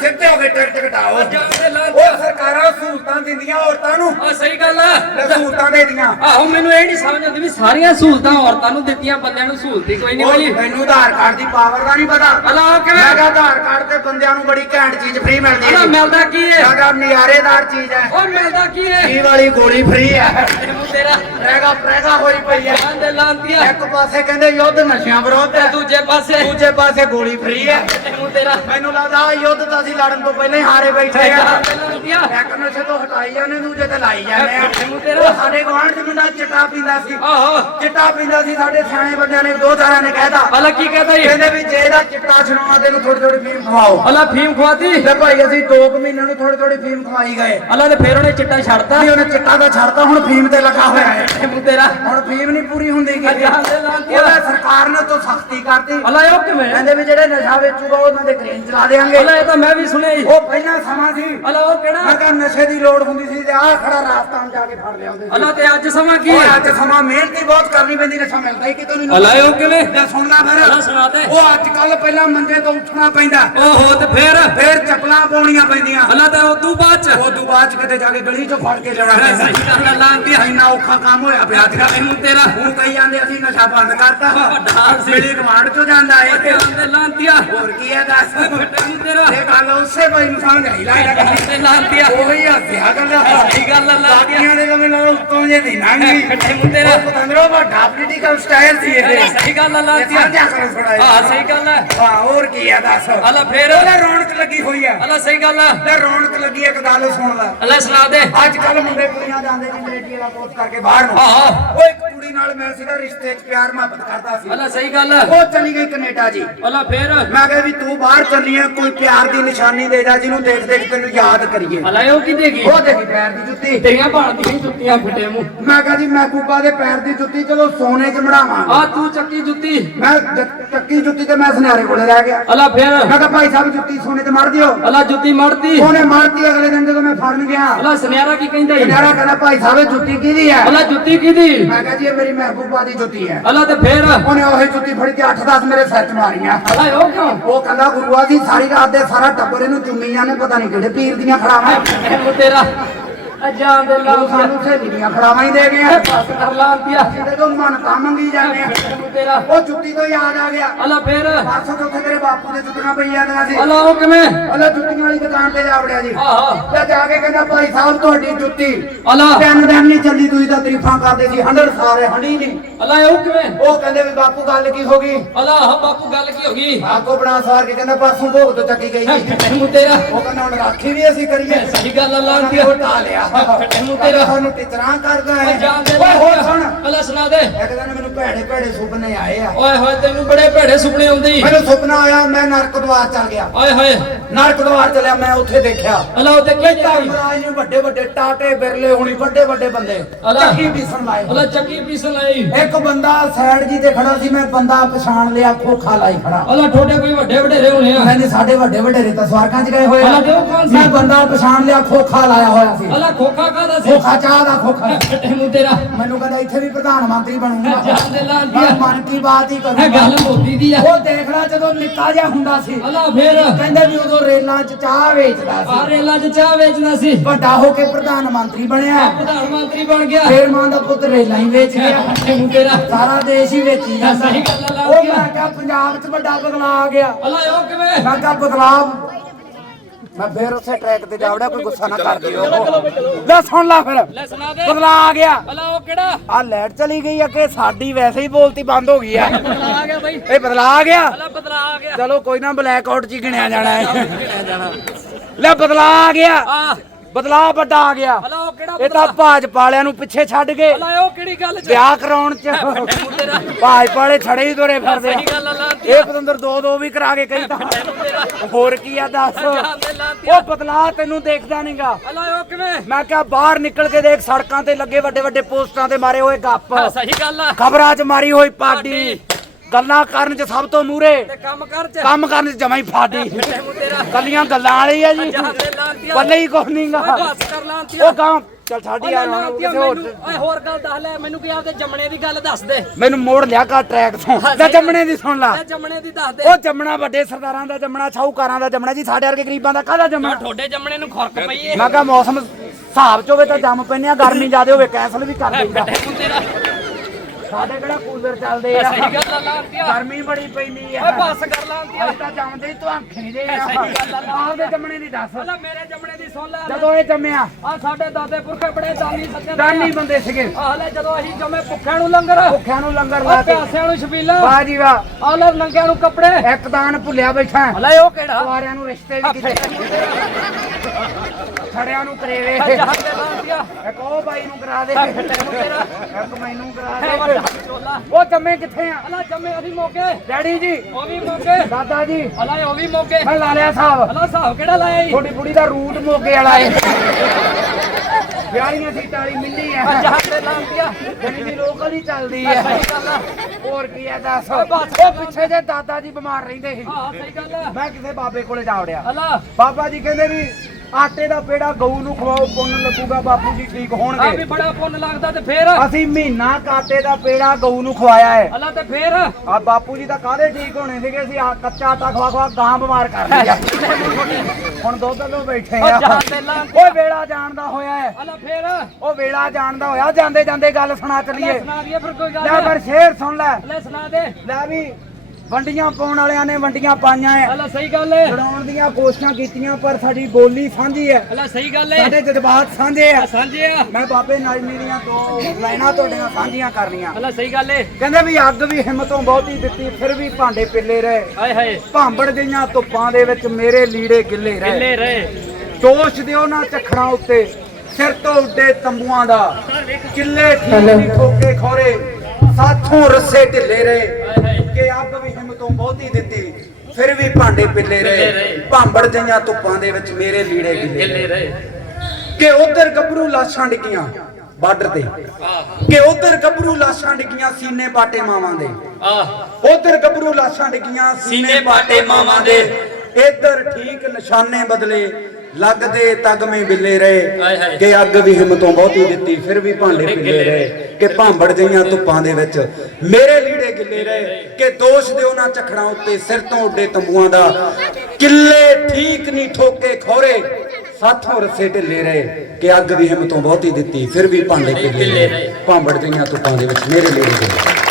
ਸਿੱਧੇ ਹੋ ਕੇ ਟਿਕਟ ਕਟਾਓ। ਉਹ ਸਰਕਾਰਾਂ ਸਹੂਲਤਾਂ ਦਿੰਦੀਆਂ ਔਰਤਾਂ ਨੂੰ। ਆ ਸਹੀ ਗੱਲ ਆ। ਸਹੂਲਤਾਂ ਦੇ ਦੀਆਂ। ਆਹੋ ਮੈਨੂੰ ਇਹ ਨਹੀਂ ਸਮਝ ਆਉਂਦੀ ਵੀ ਸਾਰੀਆਂ ਸਹੂਲਤਾਂ ਔਰਤਾਂ ਨੂੰ ਦਿੱਤੀਆਂ ਬੰਦਿਆਂ ਨੂੰ ਸਹੂਲਤ ਹੀ ਕੋਈ ਨਹੀਂ ਮਿਲੀ। ਮੈਨੂੰ ਆਧਾਰ ਕਾਰਡ ਦੀ ਪਾਵਰ ਦਾ ਨਹੀਂ ਪਤਾ। ਅੱਲਾ ਕਿਵੇਂ? ਮੈਂ ਕਿਹਾ ਆਧਾਰ ਕਾਰਡ ਤੇ ਬੰਦਿਆਂ ਨੂੰ ਬੜੀ ਘੈਂਟ ਚੀਜ਼ ਫ੍ਰੀ ਮਿਲਦੀ ਅੱਲਾ ਹੈ। ਮਿਲਦਾ ਕੀ ਮੈਂ ਕਿਹਾ ਨਿਆਰੇਦਾਰ ਚੀਜ਼ ਹੈ। ਉਹ ਮਿਲਦਾ ਕੀ ਏ? ਇਹ ਵਾਲੀ ਗੋਲੀ ਫ੍ਰੀ ਹੈ। ਤੇਰਾ ਰਹਿਗਾ ਪ੍ਰੈਗਾ ਹੋਈ ਪਈ ਹੈ। ਲਾਂਤੀਆ। ਇੱਕ ਪਾਸੇ ਕਹਿੰਦੇ ਯੁੱਧ ਨਸ਼ਿਆਂ ਵਿਰੋਧ ਹੈ। ਦੂਜੇ ਪਾਸੇ। ਦੂਜੇ ਪਾਸੇ ਗੋਲੀ ਫ੍ਰੀ ਠੀਕ ਹੈ। ਤੈਨੂੰ ਤੇਰਾ ਮੈਨੂੰ ਲੱਗਦਾ ਯੁੱਧ ਤਾਂ ਅਸੀਂ ਲੜਨ ਤੋਂ ਪਹਿਲਾਂ ਹੀ ਹਾਰੇ ਬੈਠੇ ਆ। ਦੇ ਨਸ਼ੇ ਤੋਂ ਹਟਾਈ ਜਾਂਦੇ ਦੂਜੇ ਤੇ ਲਾਈ ਜਾਂਦੇ ਆ। ਤੈਨੂੰ ਤੇਰਾ ਉਹ ਸਾਡੇ ਗਵਾਂਢ ਚ ਮੁੰਡਾ ਚਿੱਟਾ ਪੀਂਦਾ ਸੀ। ਆਹੋ। ਚਿੱਟਾ ਪੀਂਦਾ ਸੀ ਸਾਡੇ ਸਿਆਣੇ ਬੰਦਿਆਂ ਨੇ ਦੋ ਚਾਰਾਂ ਨੇ ਕਹਿਤਾ। ਕੀ ਕਹਦਾ ਵੀ ਜੇ ਇਹਦਾ ਚਿੱਟਾ ਛਡਾਉਣਾ ਤੈਨੂੰ ਥੋੜੀ ਥੋੜੀ ਫੀਮ ਖਵਾਓ। ਅੱਲਾ ਫੀਮ ਖਵਾਤੀ? ਤੇ ਭਾਈ ਅਸੀਂ 2 ਮਹੀਨਿਆਂ ਨੂੰ ਥੋੜੀ ਥੋੜੀ ਫੀਮ ਖਵਾਈ ਗਏ। ਅੱਲਾ ਫੇਰ ਉਹਨੇ ਚਿੱਟਾ ਛੱਡਤਾ? ਨਹੀਂ ਉਹਨੇ ਚਿੱਟਾ ਤਾਂ ਛੱਡਤਾ ਹੁਣ ਫੀਮ ਤੇ ਲੱਗਾ ਹੋਇਆ ਹੈ। ਤੈਨੂੰ ਤੇਰਾ ਹੁਣ ਫੀਮ ਨਹੀਂ ਪੂਰੀ ਹੁੰਦੀ ਕਿ ਦੇ ਉਹਦਾ ਸਰਕਾਰ ਨੇ ਤੋਂ ਸਖਤੀ ਕਰਤੀ। ਅੱਲਾ ਉਹ ਕਿਵੇਂ? ਕਹਿੰਦੇ ਵੀ ਜਿਹੜੇ ਨਸ਼ਾ ਵੇਚੂਗਾ ਉਹਨਾਂ ਦੇ ਗ੍ਰੇਨ ਚਲਾ ਦੇਾਂਗੇ ਅੱਲਾ ਇਹ ਤਾਂ ਮੈਂ ਵੀ ਸੁਣਿਆ ਉਹ ਪਹਿਲਾਂ ਸਮਾਂ ਸੀ। ਅੱਲਾ ਉਹ ਮੈਂ ਕਿਹੜਾ ਕਿਹਾ ਨਸ਼ੇ ਦੀ ਲੋੜ ਹੁੰਦੀ ਸੀ ਤੇ ਆਹ ਖੜਾ ਰਾਸਤਾਨ ਜਾ ਕੇ ਫੜ ਲਿਆਉਂਦੇ ਸੀ ਅੱਲਾ ਤੇ ਅੱਜ ਸਮਾਂ ਕੀ ਉਹ ਹੈ? ਅੱਜ ਸਮਾਂ ਮਿਹਨਤੀ ਬਹੁਤ ਕਰਨੀ ਪੈਂਦੀ ਨਸ਼ਾ ਮਿਲਦਾ ਹੀ ਕਿਤੋਂ ਨਹੀਂ ਅੱਲਾ ਉਹ ਕਿਵੇਂ? ਲੈ ਸੁਣ ਲੈ ਅੱਲਾ ਫਿਰ ਸੁਣਾ ਦੇ। ਉਹ ਅੱਜ ਕੱਲ ਪਹਿਲਾਂ ਮੰਜੇ ਤੋਂ ਉੱਠਣਾ ਪੈਂਦਾ। ਓਹੋ ਤੇ ਫੇਰ? ਫੇਰ ਚੱਪਲਾਂ ਪਾਉਣੀਆਂ ਪੈਂਦੀਆਂ। ਅੱਲਾ ਤੇ ਉਦੋਂ ਬਾਅਦ ਚ। ਉਹ ਤੋਂ ਬਾਅਦ ਚ ਕਿਤੇ ਜਾ ਕੇ ਗਲੀ ਚੋਂ ਫੜ ਕੇ ਲਿਆਉਣਾ ਪੈਂਦਾ। ਸਹੀ ਗੱਲ ਆ, ਲਾਂਤੀਆ ਇੰਨਾ ਔਖਾ ਕੰਮ ਹੋਇਆ ਪਿਆ ਅੱਜ ਕੱਲ ਤੈਨੂੰ ਤੇਰਾ ਹੁਣ ਕਈ ਜਾਂਦੇ ਅਸੀਂ ਨਸ਼ਾ ਬੰਦ ਕਰਤਾ। ਵੱਡਾ ਸੀ। ਮੇਰੀ ਗਵਾਂਢ ਚੋਂ ਜਾਂਦਾ ਏ ਦੇ ਲਾਂਤੀਆ। ਹੋਰ ਕੀ ਹੈ ਦੱਸ। ਤੈਨੂੰ ਤੇਰਾ। ਇਹ ਗੱਲ ਉਸੇ ਭਾਈ ਨੂੰ ਸਮਝ ਆਈ ਲੱਗਦਾ ਦੇ ਲਾਂਤੀਆ। ਉਹੀ ਹੱਸਿਆ ਗੱਲ ਸਹੀ ਗੱਲ ਆ, ਲਾਂਤੀਆ। ਬਾਕੀਆਂ ਦੇ ਕਮੇ ਨਾਲ ਉੱਤੋਂ ਜੇ ਨੰਗੀ ਤੈਨੂੰ ਤੇਰਾ ਪਤੰਦਰੋ ਵੱਡਾ ਪੋਲੀਟੀਕਲ ਸਟਾਈਲ ਸੀ ਇਹ। ਸਹੀ ਗੱਲ ਆ ਕਰੋ ਥੋੜਾ ਹਾਂ ਸਹੀ ਗੱਲ ਆ। ਹਾਂ ਹੋਰ ਕੀ ਹੈ ਦੱਸ। ਅੱਲਾ ਫੇਰ? ਉਹਦਾ ਰੌਣਕ ਲੱਗੀ ਹੋਈ ਆ। ਅੱਲਾ ਸਹੀ ਗੱਲ ਆ। ਤੇ ਰੌਣਕ ਲੱਗੀ ਇੱਕ ਗੱਲ ਸੁਣ ਲੈ। ਅੱਲਾ ਸੁਣਾ ਦੇ। ਅੱਜ ਕੱਲ ਮੁੰਡੇ ਕੁੜੀਆਂ ਜਾਂਦੇ ਜੀ ਮਿਲਟਰੀ ਵਾਲਾ ਕੋਰਸ ਕਰਕੇ ਬਾਹਰ ਨੂੰ। ਆਹੋ। ਉਹ ਇੱਕ ਕੁੜੀ ਨਾਲ ਮੈਂ ਸੀਗਾ ਰਿਸ਼ਤੇ 'ਚ ਪਿਆਰ ਮੁਹੱਬਤ ਕਰਦਾ ਸੀ। ਅੱਲਾ ਸਹੀ ਗੱਲ ਆ। ਉਹ ਚਲੀ ਗਈ ਕੈਨੇਡਾ ਜੀ। ਅੱਲਾ ਫੇਰ? ਮੈਂ ਕਿਹਾ ਵੀ ਤੂੰ ਬਾਹਰ ਚੱਲੀ ਆ ਕੋਈ ਪਿਆਰ ਦੀ ਨਿਸ਼ਾਨੀ ਦੇ ਜਾ ਜਿਹਨੂੰ ਦੇਖ ਦੇਖ ਤੈਨੂੰ ਯਾਦ ਕਰੀਏ। ਅੱਲਾ ਉਹ ਕੀ ਦੇਗੀ ਉਹ ਦੇਖੀ ਪੈਰ ਦੀ ਜੁੱਤੀ। ਤੇਰੀਆਂ ਭਾਲਦੀਆਂ ਜੁੱਤੀਆਂ ਫਟੇ ਮੂੰਹ। ਮੈਂ ਕਿਹਾ ਜੀ ਮਹਿਬੂਬਾ ਦੇ ਪੈਰ ਦੀ ਜੁੱਤੀ ਚਲੋ ਸੋਨੇ 'ਚ ਬਣਾਵਾਂ ਆ ਤੂੰ ਚੱਕੀ ਜੁੱਤੀ। ਮੈਂ ਜ- ਚੱਕੀ ਜੁੱਤੀ ਤੇ ਮੈਂ ਸੁਨਿਆਰੇ ਕੋਲੇ ਰਹਿ ਗਿਆ। ਅੱਲਾ ਫੇਰ। ਮੈਂ ਕਿਹਾ ਭਾਈ ਸਾਹਿਬ ਜੁੱਤੀ ਸੋਨੇ ਤੇ ਮਾਰ ਦਿਓ। ਅੱਲਾ ਜੁੱਤੀ ਮੜਦੀ ਉਹਨੇ ਮਾਰਤੀ ਅਗਲੇ ਦਿਨ ਜਦੋਂ ਮੈਂ ਫੜਨ ਗਿਆ। ਅੱਲਾ ਸੁਨਿਆਰਾ ਕੀ ਕਹਿੰਦਾ ਈ? ਸੁਨਿਆਰਾ ਕਹਿੰਦਾ ਭਾਈ ਸਾਹਿਬ ਇਹ ਜੁੱਤੀ ਕਿਹਦੀ ਹੈ? ਅੱਲਾ ਜੁੱਤੀ ਕਿਹਦੀ? ਮੈਂ ਕਿਹਾ ਜੀ ਇਹ ਮੇਰੀ ਮਹਿਬੂਬਾ ਦੀ ਜੁੱਤੀ ਹੈ। ਅੱਲਾ ਤੇ ਫੇਰ? ਉਹਨੇ ਉਹੀ ਜੁੱਤੀ ਫੜੀ ਤੇ 8-10 ਮੇਰੇ ਸਿਰ 'ਚ ਮਾਰੀਆਂ। ਅੱਲਾ ਉਹ ਕਿਉਂ? ਉਹ ਕਹਿੰਦਾ ਗੁਰੂਆ ਜੀ ਸਾਰੀ ਰਾਤ ਦੇ ਸਾਰਾ ਟੱਬਰ ਇਹਨੂੰ ਚੁੰਮੀ ਜਾਂਦੇ ਪਤਾ ਨਹੀਂ ਕਿਹੜੇ ਪੀਰ ਦੀਆਂ ਖੜਾਵਾਂ ਉਹ ਤੇਰਾ ਅਜਾਂ ਦੇ ਲਾ ਤੂੰ ਸਾਨੂੰ ਸਹੇਲੀ ਦੀਆਂ ਖੜਾਵਾਂ ਹੀ ਦੇ ਗਿਆ ਬਸ ਕਰ ਲਾਂਤੀਆ ਜਿਹਦੇ ਤੋਂ ਮਨ ਤਾਂ ਮੰਗੀ ਜਾਂਦੇ ਆ। ਤੇਰਾ। ਉਹ ਜੁੱਤੀ ਤੋਂ ਯਾਦ ਆ ਗਿਆ। ਅਲਾ ਫੇਰ। ਤੋਂ ਉੱਥੇ ਤੇਰੇ ਬਾਪੂ ਦੇ ਜੁੱਤੀਆਂ ਪਈਆਂ ਦੀਆਂ ਸੀ। ਅਲਾ ਉਹ ਕਿਵੇਂ? ਅਲਾ ਜੁੱਤੀਆਂ ਵਾਲੀ ਦੁਕਾਨ ਤੇ ਜਾ ਵੜਿਆ ਜੀ। ਆਹਾ। ਤੇ ਜਾ ਕੇ ਕਹਿੰਦਾ ਭਾਈ ਸਾਹਿਬ ਤੁਹਾਡੀ ਜੁੱਤੀ ਅਲਾ। ਤਿੰਨ ਦਿਨ ਨਹੀਂ ਚੱਲੀ ਤੁਸੀਂ ਤਾਂ ਤਾਰੀਫਾਂ ਕਰਦੇ ਸੀ। ਹੰਡੜ ਸਾਰੇ ਹੰਡੀ ਨਹੀਂ ਅਲਾ ਉਹ ਕਿਵੇਂ? ਉਹ ਕਹਿੰਦੇ ਵੀ ਬਾਪੂ ਗੱਲ ਕੀ ਹੋ ਗਈ? ਅਲਾ ਆਹ ਬਾਪੂ ਗੱਲ ਕੀ ਹੋ ਗਈ? ਆਕੋ ਬਣਾ ਸਾਰ ਕੇ ਕਹਿੰਦਾ ਪਰਸੋਂ ਭੋਗ ਤੋਂ ਚੱਕੀ ਗਈ ਜੀ ਤੈਨੂੰ ਤੇਰਾ। ਉਹ ਕਹਿੰਦਾ ਹੁਣ ਰਾਖੀ ਵੀ ਅਸੀਂ ਕਰੀਏ। ਸਹੀ ਗੱਲ ਆ ਉਹ ਢਾ ਲਿਆ। ਤੈਨੂੰ ਤੇਰਾ ਸਾਨੂੰ ਟਿਚਰਾਂ ਕਰਦਾ ਹੈ। ਓਏ ਹੋਰ ਸੁਣ। ਅਲਾ ਸੁਣਾ ਦੇ। ਇੱਕ ਦਿਨ ਮੈਨੂੰ ਭੈੜੇ ਭੈੜੇ ਸੁਪਨੇ ਆਏ ਆ। ਓਏ ਹੋਏ ਤੈਨੂੰ ਬੜੇ ਭੇੜੇ ਸੁਪਨੇ ਆਉਂਦੇ। ਮੈਨੂੰ ਸੁਪਨਾ ਆਇਆ ਮੈਂ ਨਰਕ ਦਵਾਰ ਚਲ ਗਿਆ। ਓਏ ਹੋਏ। ਨਰਕ ਦਵਾਰ ਚਲਿਆ ਮੈਂ ਉੱਥੇ ਦੇਖਿਆ। ਅਲਾ ਤੇ ਕੀ ਧਰਮਰਾਜ ਨੇ ਵੱਡੇ ਵੱਡੇ ਟਾਟੇ ਬਿਰਲੇ ਹੋਣੀ ਵੱਡੇ ਵੱਡੇ ਬੰਦੇ। ਚੱਕੀ ਪੀਸਣ ਲਾਏ। ਅਲਾ ਚੱਕੀ ਪੀਸਣ ਲਈ ਇੱਕ ਬੰਦਾ ਸਾਈਡ ਜੀ ਤੇ ਖੜਾ ਸੀ ਮੈਂ ਬੰਦਾ ਪਛਾਣ ਲਿਆ ਖੋਖਾ ਲਾਈ ਖੜਾ। ਅਲਾ ਠੋਡੇ ਕੋਈ ਵੱਡੇ ਵਡੇਰੇ ਹੋਣੇ ਆ? ਮੈਨੇ ਸਾਡੇ ਵੱਡੇ ਵੱਡੇ ਤਾਂ ਸਵਾਰਕਾਂ ਚ ਗਏ ਹੋਏ ਆ? ਮੈਂ ਬੰਦਾ ਪਛਾਣ ਲਿਆ ਖੋਖਾ ਲਾਇਆ ਹੋਇਆ ਸੀ। ਅਲਾ ਖੋਖਾ ਕਾਦਾ ਸੀ? ਖੋਖਾ ਚਾਹ ਦਾ ਖੋਖਾ। ਤੈਨੂੰ ਤੇਰਾ ਮੈਨੂੰ ਕਹਿੰਦਾ ਇੱਥੇ ਵੀ ਪ੍ਰਧਾਨ ਮੰਤਰੀ ਬਣੂੰਗਾ। ਜਾਨ ਦੇ ਲਾਂ ਮੈਂ ਦੀਆਂ ਮਨ ਕੀ ਬਾਤ ਹੀ ਕਰੂੰਗਾ। ਗੱਲ ਮੋਦੀ ਦੀ ਆ। ਉਹ ਦੇਖਣਾ ਜਦੋਂ ਨਿੱਕਾ ਜਿਹਾ ਹੁੰਦਾ ਸੀ। ਅਲਾ ਫੇਰ। ਕਹਿੰਦੇ ਵੀ ਉਦੋਂ ਰੇਲਾਂ 'ਚ ਚਾਹ ਵੇਚਦਾ ਸੀ। ਆ ਰੇਲਾਂ 'ਚ ਚਾਹ ਵੇਚਦਾ ਸੀ। ਵੱਡਾ ਹੋ ਕੇ ਪ੍ਰਧਾਨ ਮੰਤਰੀ ਬਣਿਆ। ਪ੍ਰਧਾਨ ਮੰਤਰੀ ਬਣ ਗਿਆ। ਫੇਰ ਮਾਂ ਦਾ ਪੁੱਤ ਰੇਲਾਂ ਹੀ ਵੇਚ ਗਿਆ। ਤੈਨੂੰ ਤੇਰਾ ਸਾਰਾ ਦੇਸ਼ ਹੀ ਵੇਚੀ ਜਾਂਦਾ। ਸਹੀ ਗੱਲ ਆ, ਲੱਗ ਉਹ। ਮੈਂ ਕਿਹਾ ਪੰਜਾਬ 'ਚ ਵੱਡਾ ਬਦਲਾਅ ਆ ਗਿਆ। ਅਲਾ ਉਹ ਕਿਵੇਂ? ਮੈਂ ਕਿਹਾ ਬਦਲਾਅ ਮੈਂ ਫੇਰ ਉੱਥੇ ਟਰੈਕ ਤੇ ਜਾਵੜਿਆ ਕੋਈ ਗੁੱਸਾ ਨਾ ਕਰ ਦਿਓ ਲੈ ਸੁਣ ਲੈ ਫਿਰ। ਲੈ ਸੁਣਾ ਦੇ। ਬਦਲਾਅ ਆ ਗਿਆ। ਅਲਾ ਉਹ ਕਿਹੜਾ? ਆ ਲਾਈਟ ਚਲੀ ਗਈ ਆ ਕਿ ਸਾਡੀ ਵੈਸੇ ਹੀ ਬੋਲਤੀ ਬੰਦ ਹੋ ਗਈ ਆ। ਬਦਲਾ ਆ ਗਿਆ ਬਾਈ। ਇਹ ਬਦਲਾਅ ਆ ਗਿਆ। ਅਲਾ ਬਦਲਾ ਆ ਗਿਆ। ਚਲੋ ਕੋਈ ਨਾ ਬਲੈਕ ਆਊਟ ਚ ਹੀ ਗਿਣਿਆ ਜਾਣਾ ਹੈ। ਲੈ ਬਦਲਾਅ ਆ ਗਿਆ। ਆ। ਬਦਲਾਅ ਵੱਡਾ ਆ ਗਿਆ। ਅਲਾ ਉਹ ਕਿਹੜਾ ਇਹ ਤਾਂ ਭਾਜਪਾ ਵਾਲਿਆਂ ਨੂੰ ਪਿੱਛੇ ਛੱਡ ਅਲਾ ਉਹ ਕਿਹੜੀ ਗੱਲ 'ਚ? ਵਿਆਹ ਕਰਾਉਣ ਚ। ਭਾਜਪਾ ਵਾਲੇ ਛੜੇ ਹੀ ਤੁਰੇ ਫਿਰਦੇ ਆ। ਇਹ ਪਤੰਦਰ ਦੋ ਦੋ ਵੀ ਕਰਾ ਕੇ ਕਈ ਤਾਂ। ਹੋਰ ਕੀ ਆ ਦੱਸ? ਉਹ ਬਦਲਾਅ ਤੈਨੂੰ ਦੇਖਦਾ ਨਹੀਂਗਾ ਉਹ ਕਿਵੇਂ? ਮੈਂ ਕਿਹਾ ਬਾਹਰ ਨਿਕਲ ਕੇ ਦੇਖ ਸੜਕਾਂ ਤੇ ਲੱਗੇ ਵੱਡੇ ਵੱਡੇ ਪੋਸਟਰਾਂ ਤੇ ਮਾਰੇ ਹੋਏ ਗੱਪ। ਸਹੀ ਗੱਲ ਆ। ਖਬਰਾਂ 'ਚ ਮਾਰੀ ਹੋਈ ਪਾਡੀ ਗੱਲਾਂ ਕਰਨ 'ਚ ਸਭ ਤੋਂ ਮੂਰੇ ਤੇ ਕੰਮ ਕਰ ਚ। ਕੰਮ ਕਰਨ 'ਚ ਜਮਾ ਹੀ ਫਾਡੀ ਤੈਨੂੰ ਤੇਰਾ। ਕੱਲੀਆਂ ਗੱਲਾਂ ਵਾਲੀ ਆ ਜੀ। ਪੱਲੇ ਹੀ ਕੁਛ ਨਹੀਂਗਾ ਉਹ ਗਾਂ ਚੱਲ ਛੱਡੀ ਯਾਰ ਹੁਣ ਕਿਸੇ ਹੋਰ ਮੈਨੂੰ। ਓਏ ਹੋਰ ਗੱਲ ਦੱਸ ਲੈ ਮੈਨੂੰ ਕੀ ਆਪਦੇ ਜੰਮਣੇ ਦੀ ਗੱਲ ਦੱਸ ਦੇ। ਮੈਨੂੰ ਮੋੜ ਲਿਆ ਕਾ ਟਰੈਕ ਤੋਂ। ਲੈ ਜੰਮਣੇ ਦੀ ਸੁਣ ਲਾ। ਜੰਮਣੇ ਦੀ ਦੱਸ ਦੇ। ਉਹ ਜੰਮਣਾ ਵੱਡੇ ਸਰਦਾਰਾਂ ਦਾ ਜੰਮਣਾ ਛਾਊਕਾਰਾਂ ਦਾ ਜੰਮਣਾ ਜੀ ਸਾਡੇ ਵਰਗੇ ਗਰੀਬਾਂ ਦਾ ਕਾਹਦਾ ਜੰਮਣਾ? ਤੁਹਾਡੇ ਜੰਮਣੇ ਨੂੰ ਖੁਰਕ ਪਈ ਏ। ਮੈਂ ਕਿਹਾ ਮੌਸਮ ਹਿਸਾਬ ਚ ਹੋਵੇ ਤਾਂ ਜੰਮ ਪੈਨੇ ਆ ਗਰਮੀ ਜ਼ਿਆਦੇ ਹੋਵੇ ਕੈਸਲ ਵੀ ਕਰ ਤੇਰਾ। ਸਾਡੇ ਕਿਹੜਾ ਕੂਲਰ ਚੱਲਦੇ ਆ? ਸਹੀ ਗੱਲ ਆ ਲਾਂਤੀ ਗਰਮੀ ਬੜੀ ਪੈਂਦੀ ਆ। ਓਏ ਬਸ ਕਰ ਲਾਂਤੀ ਅਸੀਂ ਤਾਂ ਜੰਮਦੇ ਹੀ ਤੁਹਾਂਖੇ ਦੇ ਆ। ਸਹੀ ਗੱਲ ਆ, ਲਾ। ਆਪਦੇ ਜੰਮਣੇ ਦੀ ਦੱਸ। ਅਲਾ ਮੇਰੇ ਜੰਮਣੇ ਦੀ ਸੁਣ ਲੈ। ਜਦੋਂ ਇਹ ਜੰਮਿਆ। ਆ ਸਾਡੇ ਦਾਦੇ ਪੁਰਖੇ ਬੜੇ ਦਾਨੀ ਸੱਜਣ ਦਾਨੀ ਬੰਦੇ ਸੀਗੇ। ਆਹ ਲੈ ਜਦੋਂ ਅਸੀਂ ਜੰਮੇ ਭੁੱਖਿਆਂ ਨੂੰ ਲੰਗਰ। ਭੁੱਖਿਆਂ ਨੂੰ ਲੰਗਰ ਲਾ ਕੇ। ਪਿਆਸਿਆਂ ਨੂੰ ਛਬੀਲਾ ਵਾਹ ਜੀ ਵਾਹ। ਆ ਲੈ ਨੰਗਿਆਂ ਨੂੰ ਕੱਪੜੇ। ਇੱਕ ਦਾਨ ਭੁੱਲਿਆ ਬੈਠਾ। ਹਲੇ ਉਹ ਕਿਹੜਾ? ਕੁਆਰਿਆਂ ਨੂੰ ਰਿਸ਼ਤੇ ਵੀ ਕੀਤੇ। ਛੜਿਆਂ ਨੂੰ ਕਰੇਵੇ ਲਾਂਤੀਆ। ਇੱਕ ਉਹ ਬਾਈ ਨੂੰ ਕਰਾ ਦੇ। ਇੱਕ ਮੈਨੂੰ ਕਰਾ ਦੇ। ਉਹ ਜੰਮੇ ਕਿੱਥੇ ਆ? ਅਲਾ ਜੰਮੇ ਅਸੀਂ ਮੌਕੇ। ਡੈਡੀ ਜੀ। ਉਹ ਵੀ ਮੌਕੇ। ਦਾਦਾ ਜੀ। ਅਲਾ ਉਹ ਵੀ ਮੌਕੇ। ਮੈਂ ਲਾ ਲਿਆ ਸਾਹਿਬ ਅਲਾ ਹਿਸਾਬ ਕਿਹੜਾ ਲਾਇਆ ਈ ਤੁਹਾਡੀ ਬੁੜੀ ਦਾ ਰੂਟ ਮੋਗੇ ਵਾਲਾ ਏ। ਵਿਆਹੀਆਂ ਸੀਟਾਂ ਵਾਲੀ ਮਿੰਨੀ ਆ। ਆ ਜਹਾਨ ਦੇ ਲਾਂਤੀਆ ਜਿਹੜੀ ਦੀ ਲੋਕਲ ਹੀ ਚੱਲਦੀ ਆ। ਸਹੀ ਗੱਲ ਆ। ਹੋਰ ਕੀ ਆ ਦੱਸ। ਉਹ ਪਿੱਛੇ ਜੇ ਦਾਦਾ ਜੀ ਬਿਮਾਰ ਰਹਿੰਦੇ ਸੀ। ਆਹ ਸਹੀ ਗੱਲ ਆ। ਮੈਂ ਕਿਸੇ ਬਾਬੇ ਕੋਲੇ ਜਾ ਵੜਿਆ। ਅਲਾ। ਬਾਬਾ ਜੀ ਕਹਿੰਦੇ ਵੀ ਆਟੇ ਦਾ ਪੇੜਾ ਗਊ ਨੂੰ ਖਵਾਓ ਪੁੰਨ ਲੱਗੂਗਾ ਬਾਪੂ ਜੀ ਠੀਕ ਆ ਵੀ ਹੋਣਗੇ ਬੜਾ ਪੁੰਨ ਲੱਗਦਾ ਤੇ ਫੇਰ? ਅਸੀਂ ਮਹੀਨਾ ਕਾਟੇ ਦਾ ਪੇੜਾ ਗਊ ਨੂੰ ਖਵਾਇਆ ਹੈ। ਅਲਾ ਤੇ ਫੇਰ? ਆ ਬਾਪੂ ਜੀ ਤਾਂ ਕਾਹਦੇ ਠੀਕ ਹੋਣੇ ਸੀਗੇ? ਅਸੀਂ ਆ ਕੱਚਾ ਆਟਾ ਖਵਾ ਖਵਾ ਗਾਂ ਬਿਮਾਰ ਕਰ ਲਈ ਆ ਹੁਣ ਦੁੱਧ ਤੋਂ ਬੈਠੇ ਆ। ਜਹਾਨ ਦੇ ਲਾਂਤੀਆ ਓਏ ਵੇਲਾ ਜਾਣਦਾ ਹੋਇਆ ਹੈ। ਅਲਾ ਫੇਰ? ਉਹ ਵੇਲਾ ਜਾਣਦਾ ਹੋਇਆ ਜਾਂਦੇ ਜਾਂਦੇ ਗੱਲ ਸੁਣਾ ਲੈ ਚਲੀਏ। ਸੁਣਾ ਦਈਏ ਫਿਰ ਕੋਈ ਲੈ ਗੱਲ ਪਰ ਸ਼ੇਰ ਸੁਣ ਲੈ। ਲੈ ਸੁਣਾ ਦੇ। ਲੈ ਵੀ ਵੰਡੀਆਂ ਪਾਉਣ ਵਾਲਿਆਂ ਨੇ ਵੰਡੀਆਂ ਪਾਈਆਂ ਐ। ਅਲਾ ਸਹੀ ਗੱਲ ਏ ਛਡਾਉਣ ਦੀਆਂ ਕੋਸ਼ਿਸ਼ਾਂ ਕੀਤੀਆਂ ਪਰ ਸਾਡੀ ਬੋਲੀ ਸਾਂਝੀ ਐ। ਅਲਾ ਸਹੀ ਗੱਲ ਏ ਸਾਡੇ ਜਜ਼ਬਾਤ ਸਾਂਝੇ ਆ ਸਾਂਝੇ ਆ। ਮੈਂ ਬਾਬੇ ਨਾਜਮੀ ਦੀਆਂ ਦੋ ਲਾਈਨਾਂ ਤੁਹਾਡੀਆਂ ਸਾਂਝੀਆਂ ਕਰਨੀਆਂ। ਅਲਾ ਸਹੀ ਗੱਲ ਏ ਕਹਿੰਦੇ ਵੀ ਅੱਗ ਵੀ ਹਿੰਮਤੋਂ ਬਹੁਤੀ ਦਿੱਤੀ ਫਿਰ ਵੀ ਭਾਂਡੇ ਪਿੱਲੇ ਰਹੇ। ਹਾਏ ਹਾਏ। ਭਾਂਬੜ ਗਈਆਂ ਧੁੱਪਾਂ ਦੇ ਵਿੱਚ ਮੇਰੇ ਲੀੜੇ ਗਿੱਲੇ ਰਹੇ। ਕਿੱਲੇ ਰਹੇ। ਦੋਸ਼ ਦਿਓ ਨਾ ਝਖੜਾਂ ਉੱਤੇ ਸਿਰ ਤੋਂ ਉੱਡੇ ਤੰਬੂਆਂ ਦਾ। ਕਿੱਲੇ ਠੀਕ ਠੋਕੇ ਖੋਰੇ ਸਾਥੋਂ ਰੱਸੇ ਢਿੱਲੇ ਰਹੇ। ਕਿ ਅੱਗ ਵੀ ਹਿੰਮਤੋਂ ਬਹੁਤੀ ਦਿੱਤੀ। ਫਿਰ ਵੀ ਭਾਂਡੇ ਪਿੱਲੇ ਰਹੇ। ਭਾਂਬੜ ਗਈਆਂ ਧੁੱਪਾਂ ਦੇ ਵਿੱਚ ਮੇਰੇ ਲੀੜੇ ਗਿੱਲੇ ਰਹੇ। ਕਿ ਉਧਰ ਗੱਭਰੂ ਲਾਸ਼ਾਂ ਡਿੱਗੀਆਂ ਬਾਰਡਰ ਤੇ। ਕਿ ਉਧਰ ਗੱਭਰੂ ਲਾਸ਼ਾਂ ਡਿੱਗੀਆਂ ਸੀਨੇ ਪਾਟੇ ਮਾਵਾਂ ਦੇ। ਆਹ। ਉਧਰ ਗੱਭਰੂ ਲਾਸ਼ਾਂ ਡਿੱਗੀਆਂ ਸੀਨੇ ਪਾਟੇ ਮਾਵਾਂ ਦੇ। ਇੱਧਰ ਠੀਕ ਨਿਸ਼ਾਨੇ ਬਦਲੇ ਲੱਗਦੇ ਤਗਮੇ ਬਿੱਲੇ ਰਹੇ। ਕਿ ਅੱਗ ਵੀ ਹਿੰਮਤੋਂ ਬਹੁਤੀ ਦਿੱਤੀ ਫਿਰ ਵੀ ਭਾਂਡੇ ਪਿੱਲੇ ਰਹੇ। ਕਿ ਭਾਂਬੜ ਗਈਆਂ ਧੁੱਪਾਂ ਦੇ ਵਿੱਚ। ਮੇਰੇ ਲੀੜੇ ਗਿੱਲੇ ਰਹੇ। ਕਿ ਦੋਸ਼ ਦਿਓ ਨਾ ਝਖੜਾਂ ਉੱਤੇ ਸਿਰ ਤੋਂ ਉੱਡੇ ਤੰਬੂਆਂ ਦਾ। ਕਿੱਲੇ ਠੀਕ ਨਹੀਂ ਠੋਕੇ ਖੋਰੇ। ਸਾਥੋਂ ਰਸੇ ਢਿੱਲੇ ਰਹੇ। ਕਿ ਅੱਗ ਵੀ ਹਿੰਮਤੋਂ ਬਹੁਤੀ ਦਿੱਤੀ ਫਿਰ ਵੀ ਭਾਂਡੇ ਢਿੱਲੇ ਰਹੇ। ਭਾਂਬੜ ਦੀਆਂ ਧੁੱਪਾਂ ਦੇ ਵਿੱਚ ਮੇਰੇ ਲਈ ਗਏ